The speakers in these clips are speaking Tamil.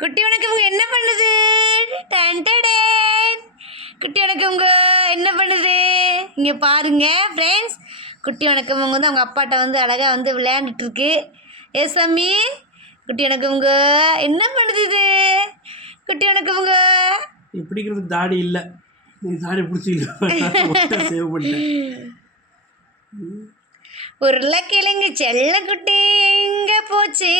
குட்டி வணக்கம் உங்க என்ன பண்ணுது. குட்டி வணக்கம் உங்க என்ன பண்ணுது? இங்கே பாருங்க ஃப்ரெண்ட்ஸ் குட்டி வணக்கம் உங்க வந்து அவங்க அப்பாட்ட வந்து அழகாக வந்து விளையாண்டுட்டு இருக்கு ஏ சாமி. குட்டி வணக்கம் உங்க என்ன பண்ணுது இது? குட்டி உங்க நீ பிடிக்கிறதுக்கு தாடி இல்லை. நீ தாடி பிடிச்சிக்கல. சேவ் பண்ணிட்டேன் உருளைக்கிழங்கு செல்லக்குட்டி எங்க போச்சு.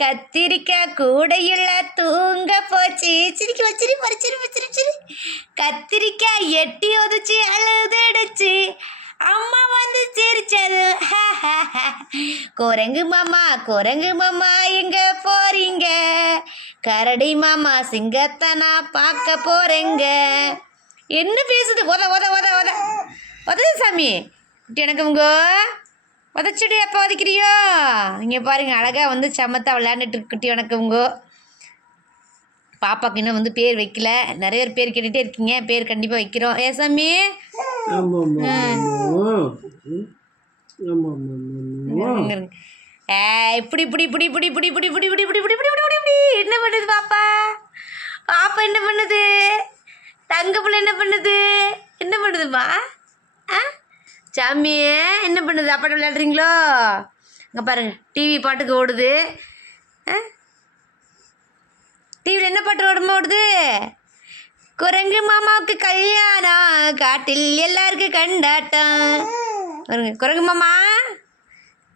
கத்திரிக்காய் கூடையுள்ள தூங்க போச்சு. சிரிக்க வச்சிரு பறிச்சிரு பறிச்சிரு சிரி கத்திரிக்காய் எட்டி ஒதுச்சு அழுதுடுச்சு அம்மா வந்து சிரிச்சது. குரங்கு மாமா குரங்கு மாமா எங்க போறீங்க? கரடி மாமா சிங்கத்தனா பார்க்க போறேங்க. என்ன பேசுது? உத உத உத உத. உதவு சாமி எனக்கு உங்க உதச்சிட்டு எப்போ உதைக்கிறியோ இங்கே பாருங்க அழகாக வந்து சமத்தா விளையாண்டுட்டு குட்டி வணக்கம் உங்க பாப்பாக்கு இன்னும் வந்து பேர் வைக்கல நிறைய பேர் பேர் கேட்டுகிட்டே இருக்கீங்க பேர் கண்டிப்பாக வைக்கிறோம் ஏ சாமி இப்படி இப்படி இப்படி இப்படி இப்படி இப்படி இப்படி இப்படி இப்படி இப்படி இப்படி இப்படி இப்படி என்ன பண்ணுது பாப்பா பாப்பா என்ன பண்ணுது தங்க பிள்ளை என்ன பண்ணுது என்ன பண்ணுதுமா சாமியே என்ன பண்ணுது? அப்பாட்ட விளையாடுறீங்களோ? அங்கே பாருங்க டிவி பாட்டுக்கு ஓடுது. டிவியில் என்ன பாட்டு ஓடுமா ஓடுது? குரங்கு மாமாவுக்கு கல்யாணம் காட்டில் எல்லாருக்கும் கண்டாட்டம். வருங்க குரங்கு மாமா.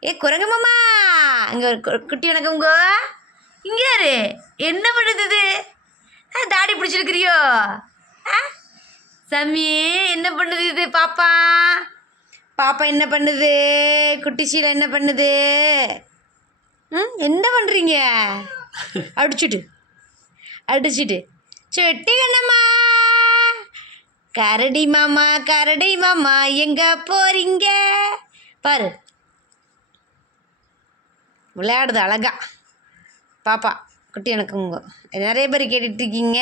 ஏ குரங்கு மாமா. இங்கே ஒரு கு- குட்டி வணக்கம் உங்க. இங்கே யாரு? என்ன பண்ணுது இது? ஆ, தாடி பிடிச்சிருக்கிறியோ? ஆ? சாமி என்ன பண்ணுது இது பாப்பா? பாப்பா என்ன பண்ணுது? குட்டி சீலை என்ன பண்ணுது? ம் என்ன பண்ணுறீங்க அடிச்சுட்டு அடிச்சுட்டு. செட்டி கண்ணம்மா கரடி மாமா கரடி மாமா எங்க போறீங்க? பாரு. விளையாடுது அழகா. பாப்பா குட்டி வணக்கமுங்க நிறைய பேர் கேட்டுட்டு இருக்கீங்க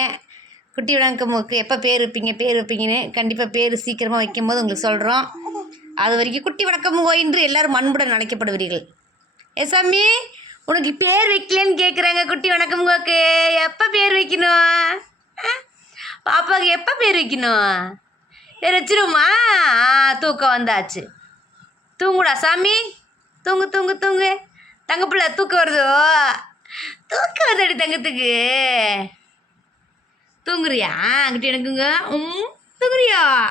குட்டி வணக்கமுக்கு எப்போ பேர் வைப்பீங்க? பேர் வைப்பீங்கன்னு கண்டிப்பாக பேர் சீக்கிரமாக வைக்கும்போது உங்களுக்கு சொல்கிறோம் அது வரைக்கும் குட்டி வணக்கம் என்று எல்லாரும் அன்புடன் அழைக்கப்படுவீர்கள். ஏ சாமி உனக்கு பேர் வைக்கலன்னு கேட்குறாங்க குட்டி வணக்கமுங்கோக்கு எப்போ பேர் வைக்கணும்? ஆ? பாப்பாவுக்கு எப்போ பேர் வைக்கணும்? பேர் வச்சிருமா தூக்கம் வந்தாச்சு. தூங்குடா சாமி. தூங்கு தூங்கு தூங்கு. தங்கப்பிள்ள தூக்கம் வருதோ? தூக்கம் வருதடி தங்கத்துக்கு. தூங்குறியா? அங்கிட்ட எனக்குங்க ம் தூங்குறியா?